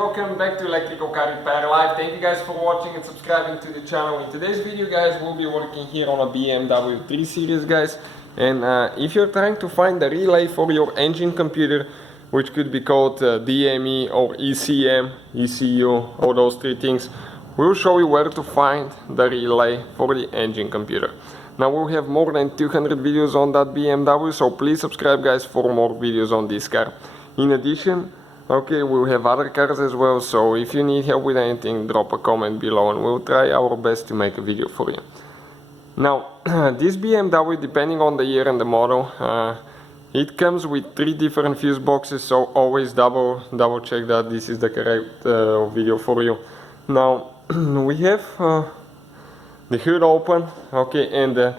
welcome back to Electrical Car Repair Live. Thank you guys for watching and subscribing to the channel. In today's video guys, we'll be working here on a BMW 3 Series guys. And if you're trying to find the relay for your engine computer, which could be called DME or ECM, ECU, all those three things, we'll show you where to find the relay for the engine computer. Now we'll have more than 200 videos on that BMW, so please subscribe guys for more videos on this car. In addition, okay, we'll have other cars as well, so if you need help with anything, drop a comment below and we'll try our best to make a video for you. Now, this BMW, depending on the year and the model, it comes with 3 different fuse boxes, so always double check that this is the correct video for you. Now, we have the hood open, okay, and the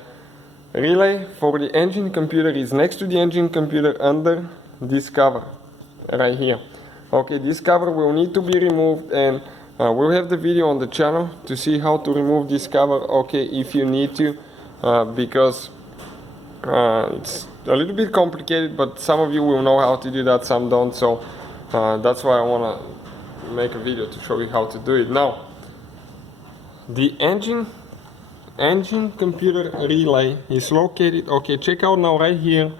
relay for the engine computer is next to the engine computer under this cover right here. Okay, this cover will need to be removed, and we'll have the video on the channel to see how to remove this cover, okay, if you need to, because it's a little bit complicated, but some of you will know how to do that, some don't, so that's why I want to make a video to show you how to do it. Now, the engine computer relay is located, okay, check out now right here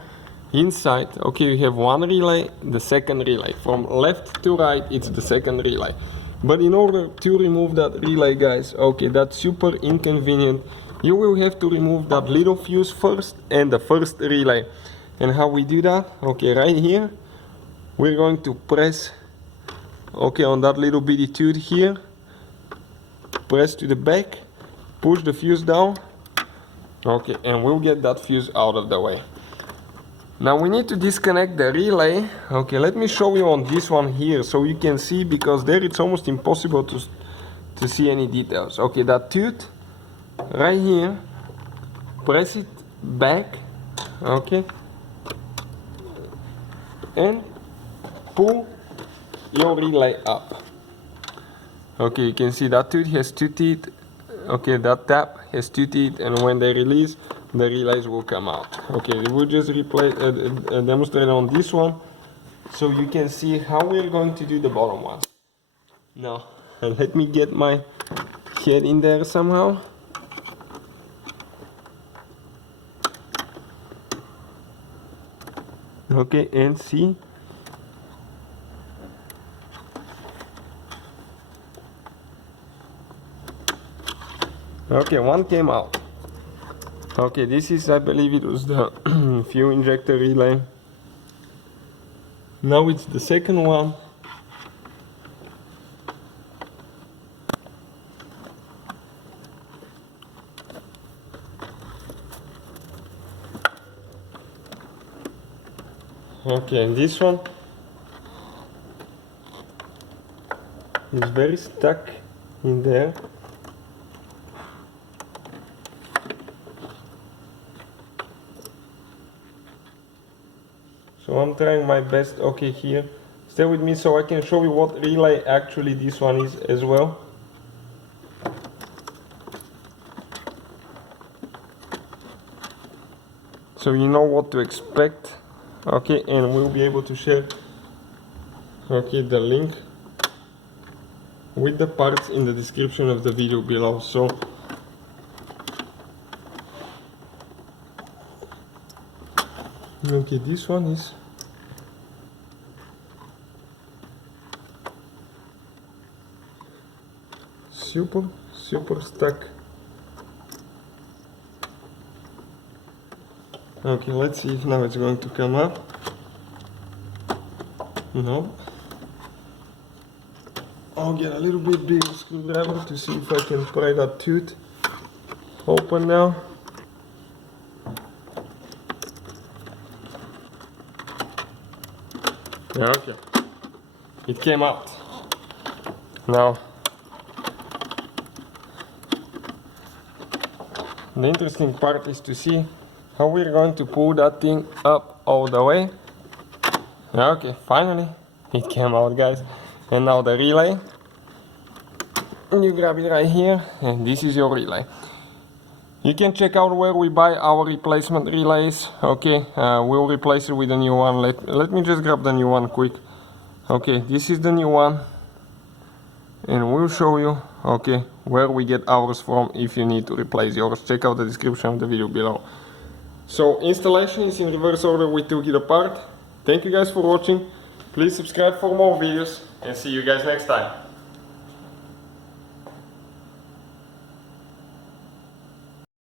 inside. Okay, you have one relay, the second relay. From left to right, it's the second relay. But in order to remove that relay, guys, okay, that's super inconvenient. You will have to remove that little fuse first and the first relay. And how we do that? Okay, right here, we're going to press, okay, on that little bitty tooth here. Press to the back, push the fuse down, okay, and we'll get that fuse out of the way. Now we need to disconnect the relay. Okay, let me show you on this one here so you can see, because there it's almost impossible to see any details. Okay, that tooth right here, press it back, okay, and pull your relay up. Okay, you can see that tooth has 2 teeth. Okay, that tap has 2 teeth, and when they release, the relays will come out. Okay, we will just demonstrate on this one so you can see how we're going to do the bottom one. Now, let me get my head in there somehow. Okay, and see. Okay, one came out. Okay, this is, I believe it was the fuel injector relay. Now it's the second one. Okay, and this one is very stuck in there. So I'm trying my best. Okay, here, stay with me so I can show you what relay actually this one is as well. So you know what to expect. Okay, and we'll be able to share, okay, the link with the parts in the description of the video below. So okay, this one is super stuck. Okay, let's see if now it's going to come up. No. I'll get a little bit bigger screwdriver to see if I can pry that tooth open now. Okay, it came out. Now, the interesting part is to see how we're going to pull that thing up all the way. Okay, finally, it came out, guys. And now the relay, you grab it right here, and this is your relay. You can check out where we buy our replacement relays. Okay, we'll replace it with a new one. Let me just grab the new one quick. Okay, this is the new one. and we'll show you, okay, where we get ours from if you need to replace yours. Check out the description of the video below. So installation is in reverse order. We took it apart. Thank you guys for watching. Please subscribe for more videos and see you guys next time.